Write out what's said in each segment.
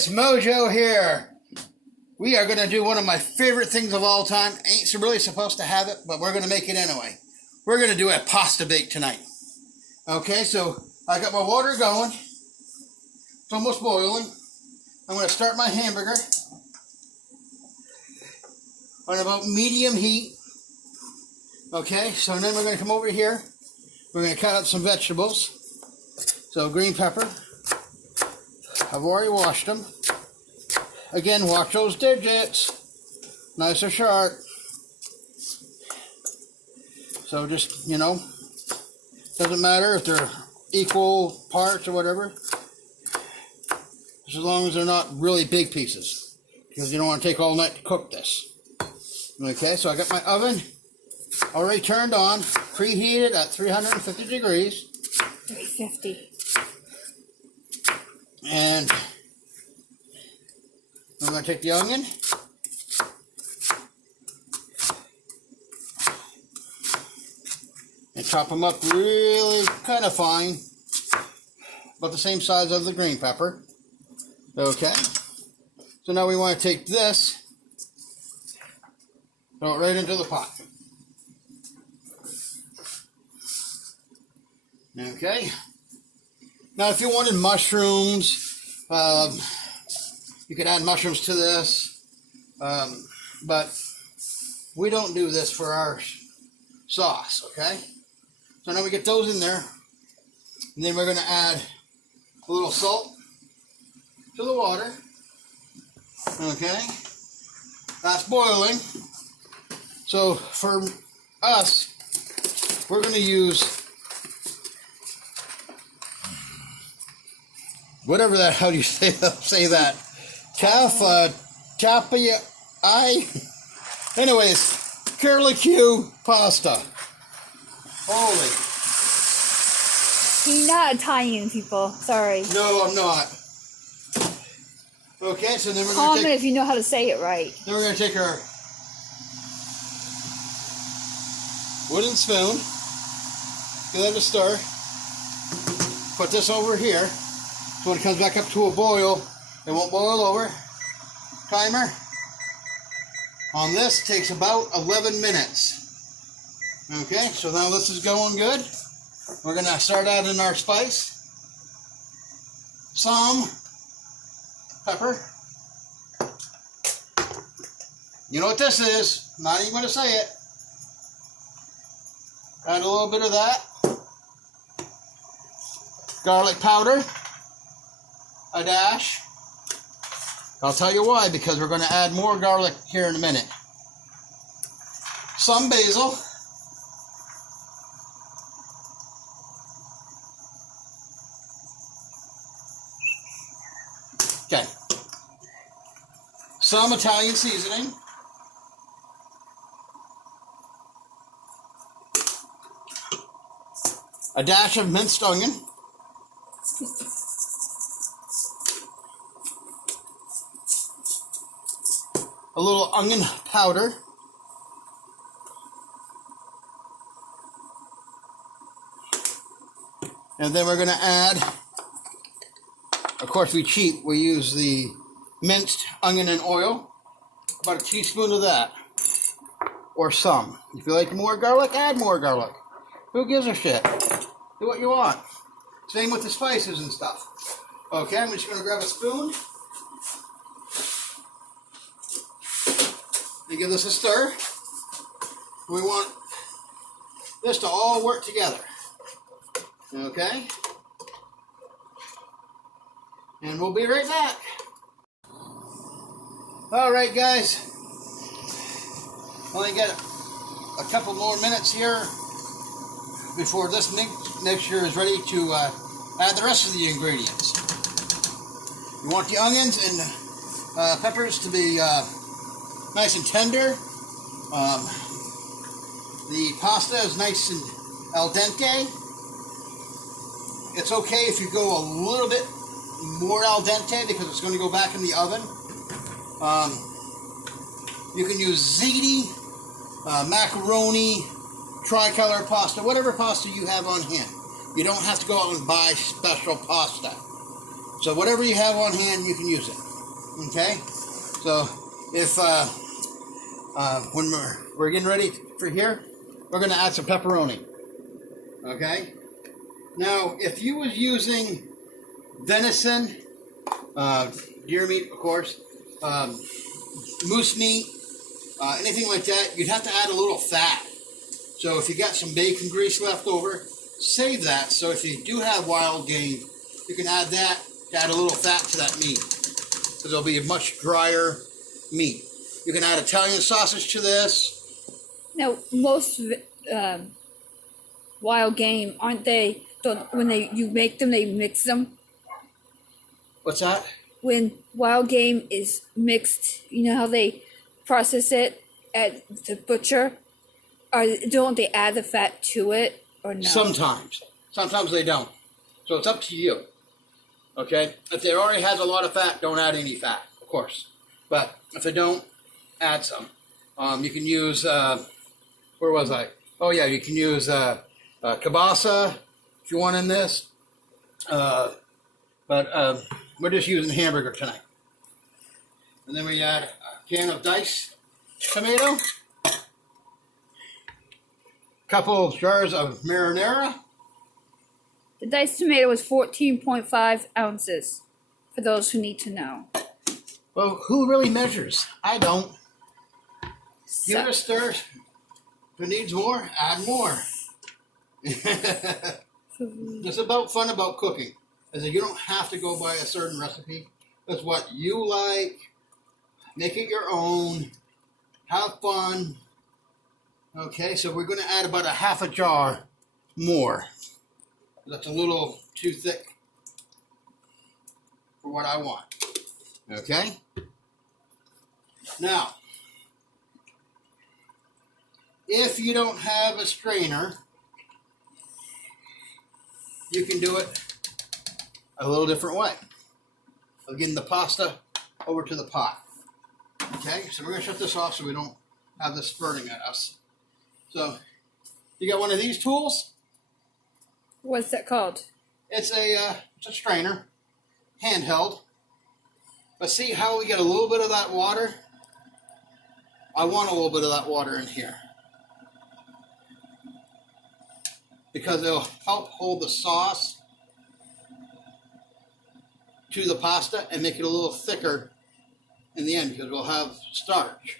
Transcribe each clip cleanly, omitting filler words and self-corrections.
guys, Mojo here. We are going to do one of my favorite things of all time. Ain't really supposed to have it, but we're going to make it anyway. We're going to do a pasta bake tonight. Okay, so I got my water going. It's almost boiling. I'm going to start my hamburger on about medium heat. Okay, so then we're going to come over here. We're going to cut up some vegetables. So green pepper. I've already washed them. Again, watch those digits. Nice or sharp. So just, doesn't matter if they're equal parts or whatever. Just as long as they're not really big pieces. Because you don't want to take all night to cook this. Okay, so I got my oven already turned on, preheated at 350 degrees. 350. And I'm going to take the onion. And chop them up really kind of fine. About the same size as the green pepper. Okay. So now we want to take this, throw it right into the pot. Okay. Now if you wanted mushrooms, you could add mushrooms to this, but we don't do this for our sauce, okay? So now we get those in there, and then we're going to add a little salt to the water, okay? That's boiling. So for us, we're going to use whatever that, how do you say that? Anyways, curlicue pasta. Holy. You're not Italian, people. Sorry. No, I'm not. Okay, so then we're going to Comment take... if you know how to say it right. Then we're going to take our wooden spoon, give that a stir, put this over here. So when it comes back up to a boil, it won't boil over. Timer on this takes about 11 minutes. Okay, so now this is going good. We're going to start adding our spice. Some pepper. You know what this is. I'm not even going to say it. Add a little bit of that. Garlic powder. A dash. I'll tell you why, because we're going to add more garlic here in a minute. Some basil. Okay. Some Italian seasoning. A dash of minced onion. A little onion powder. And then we're going to add, of course we cheat, we use the minced onion and oil. About a teaspoon of that. Or some. If you like more garlic, add more garlic. Who gives a shit? Do what you want. Same with the spices and stuff. Okay, I'm just going to grab a spoon. And give this a stir. We want this to all work together. Okay? And we'll be right back. Alright guys. Only got a couple more minutes here before this mixture is ready to add the rest of the ingredients. You want the onions and peppers to be nice and tender. The pasta is nice and al dente. It's okay if you go a little bit more al dente because it's going to go back in the oven. You can use ziti, macaroni, tricolor pasta, whatever pasta you have on hand. You don't have to go out and buy special pasta. So whatever you have on hand, you can use it. Okay, so if when we're getting ready for here, we're going to add some pepperoni. Okay. Now, if you was using venison, deer meat, of course, moose meat, anything like that, you'd have to add a little fat. So if you got some bacon grease left over, save that. So if you do have wild game, you can add that to add a little fat to that meat, because it'll be a much drier meat. You can add Italian sausage to this. Now, most wild game, aren't they? When you make them, they mix them. What's that? When wild game is mixed, you know how they process it at the butcher? Or don't they add the fat to it, or no? Sometimes they don't. So it's up to you. Okay? If it already has a lot of fat, don't add any fat, of course. But if they don't, add some. You can use, where was I? Oh yeah, you can use kielbasa if you want in this. But we're just using hamburger tonight. And then we add a can of diced tomato. Couple of jars of marinara. The diced tomato is 14.5 ounces, for those who need to know. Well, who really measures? I don't. So, Give it a stir. If it needs more, add more. It's about fun about cooking. As in, you don't have to go by a certain recipe. It's what you like. Make it your own. Have fun. Okay, so we're going to add about a half a jar more. That's a little too thick for what I want. Okay? Now, if you don't have a strainer, you can do it a little different way. Of getting the pasta over to the pot. Okay, so we're going to shut this off so we don't have this spurting at us. So, you got one of these tools? what's that called? It's a strainer, handheld. But see how we get a little bit of that water? I want a little bit of that water in here, because it'll help hold the sauce to the pasta and make it a little thicker in the end, because we'll have starch.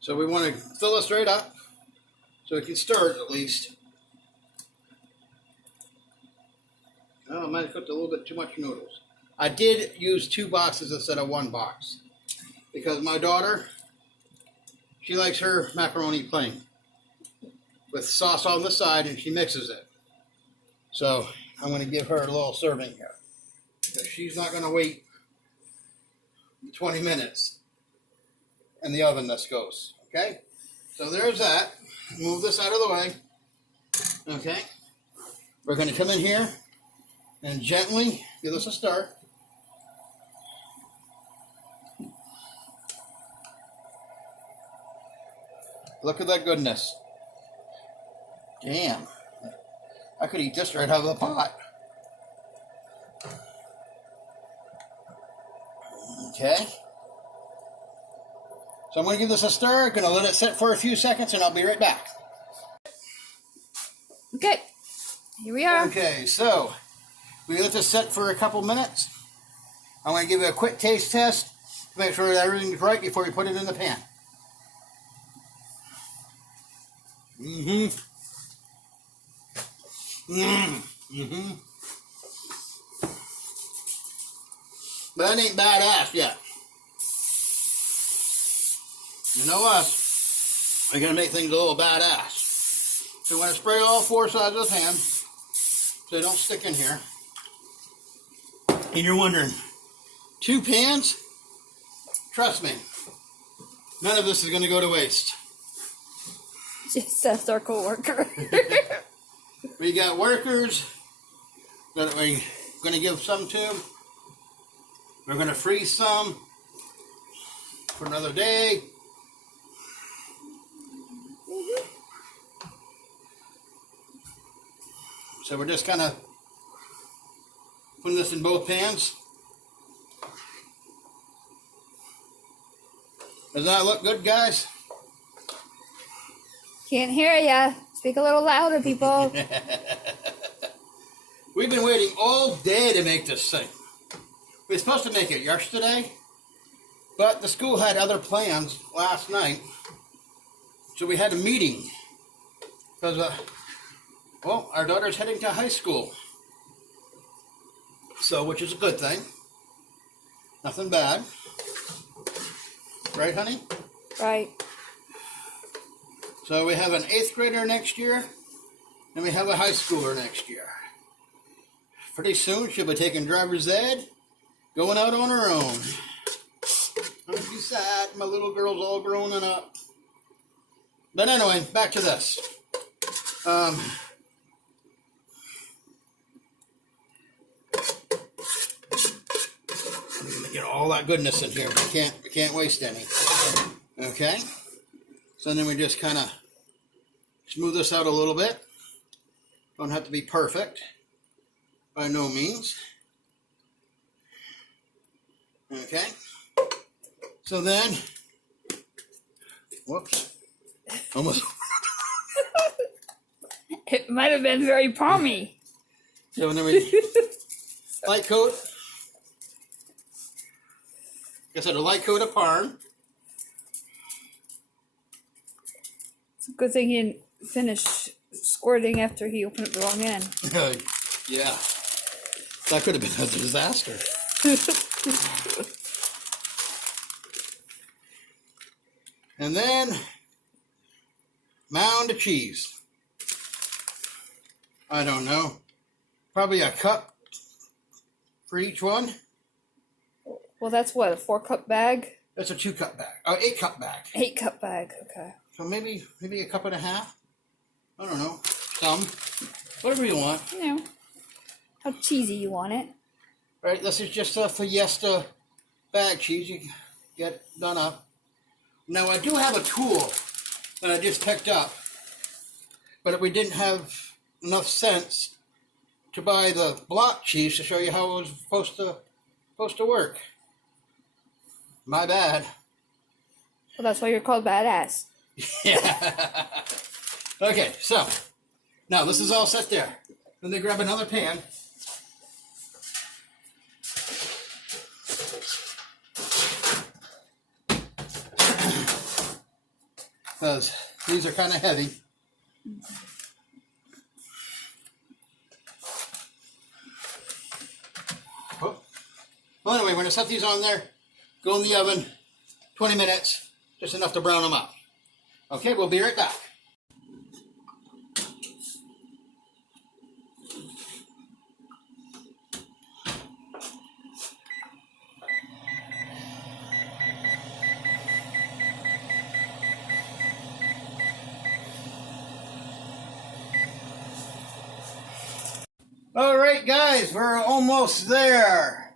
So we want to fill this right up so we can stir it at least. Oh, I might have cooked a little bit too much noodles. I did use 2 boxes instead of 1 box, because my daughter, she likes her macaroni plain with sauce on the side, and she mixes it. So I'm going to give her a little serving here, because she's not going to wait 20 minutes in the oven. This goes. Okay? So there's that. Move this out of the way. Okay? We're going to come in here and gently give this a stir. Look at that goodness. Damn. I could eat this right out of the pot. Okay. So I'm going to give this a stir. I'm going to let it sit for a few seconds, and I'll be right back. Okay, here we are. Okay, so we let this sit for a couple minutes. I'm going to give it a quick taste test to make sure that everything's right before we put it in the pan. But that ain't badass yet. You know us, we're going to make things a little badass. So we're going to spray all 4 sides of the pan so they don't stick in here. And you're wondering, 2 pans? Trust me, none of this is going to go to waste. Just a circle worker. We got workers that we're going to give some to. We're going to freeze some for another day. So we're just kind of putting this in both pans. Does that look good, guys? Can't hear ya. Speak a little louder, people. We've been waiting all day to make this thing. We were supposed to make it yesterday, but the school had other plans last night, so we had a meeting because, well, our daughter's heading to high school, so which is a good thing. Nothing bad, right, honey? Right. So we have an 8th grader next year, and we have a high schooler next year. Pretty soon she'll be taking driver's ed, going out on her own. Don't be sad, my little girl's all grown up. But anyway, back to this. Get all that goodness in here. We can't waste any. Okay. So then we just kind of smooth this out a little bit. Don't have to be perfect. By no means. Okay. So then, whoops. Almost. It might have been very palmy. So then we light coat. Like I said, a light coat of parm. It's a good thing he didn't finish squirting after he opened up the wrong end. Yeah. That could have been a disaster. And then, mound of cheese. I don't know. Probably a cup for each one. Well, that's what, a 4-cup bag? That's a 2-cup bag. Oh, 8-cup bag. 8-cup bag, okay. So maybe a cup and a half. I don't know. Some. Whatever you want. You know, how cheesy you want it. Right, this is just a Fiesta bag cheese you get done up. Now, I do have a tool that I just picked up, but we didn't have enough sense to buy the block cheese to show you how it was supposed to work. My bad. Well, that's why you're called badass. Yeah. Okay, so now this is all set there. Then they grab another pan. Because these are kind of heavy. Oh. Well, anyway, we're going to set these on there, go in the oven, 20 minutes, just enough to brown them up. Okay, we'll be right back. All right, guys, we're almost there.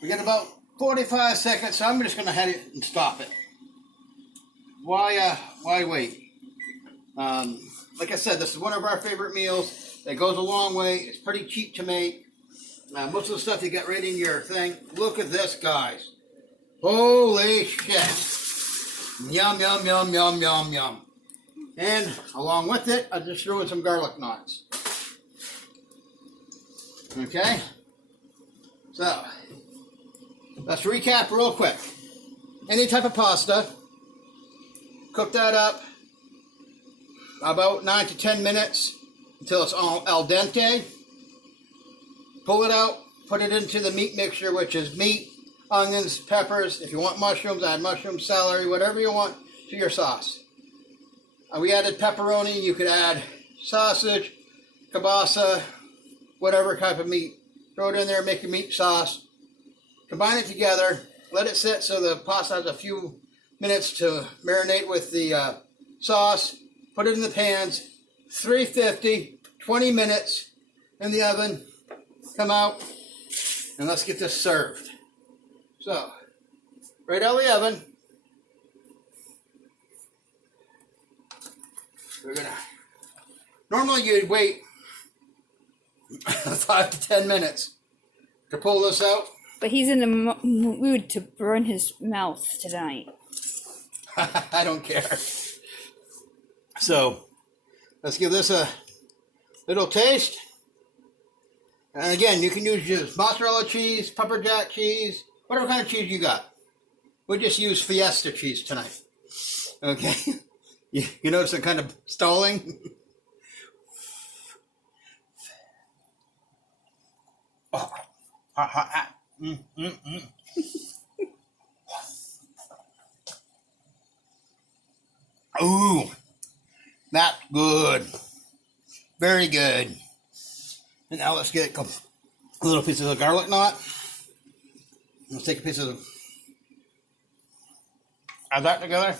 We got about 45 seconds, so I'm just going to head it and stop it. Why wait? Like I said, this is one of our favorite meals. It goes a long way. It's pretty cheap to make. Most of the stuff you get right in your thing. Look at this, guys. Holy shit. Yum, yum, yum, yum, yum, yum. And along with it, I just threw in some garlic knots. Okay? So, let's recap real quick. Any type of pasta, cook that up about 9 to 10 minutes until it's all al dente. Pull it out, put it into the meat mixture, which is meat, onions, peppers. If you want mushrooms, add mushrooms, celery, whatever you want to your sauce. We added pepperoni. You could add sausage, kielbasa, whatever type of meat. Throw it in there, make your meat sauce. Combine it together. Let it sit so the pasta has a few minutes to marinate with the sauce. Put it in the pans. 350, 20 minutes in the oven. Come out, and let's get this served. So, right out of the oven. We're gonna. Normally you'd wait 5 to 10 minutes to pull this out. But he's in the mood to burn his mouth tonight. I don't care. So, let's give this a little taste. And again, you can use just mozzarella cheese, pepper jack cheese, whatever kind of cheese you got. We'll just use Fiesta cheese tonight. Okay? You notice I'm kind of stalling? Ooh, that's good. Very good. And now let's get a little pieces of garlic knot. Let's take a piece of add that together.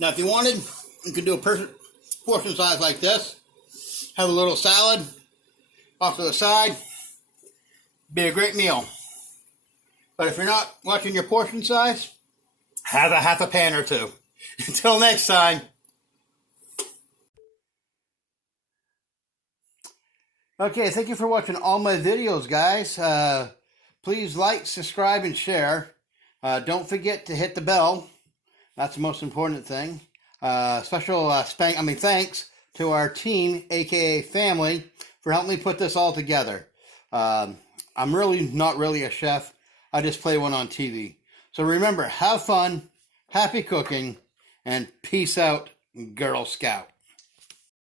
Now, if you wanted, you could do a portion size like this. Have a little salad off to the side. Be a great meal. But if you're not watching your portion size, have a half a pan or two. Until next time. Okay, thank you for watching all my videos, guys. Please like, subscribe, and share. Don't forget to hit the bell. That's the most important thing. Thanks to our team, aka family, for helping me put this all together. I'm really not really a chef. I just play one on TV. So remember, have fun, happy cooking, and peace out, Girl Scout.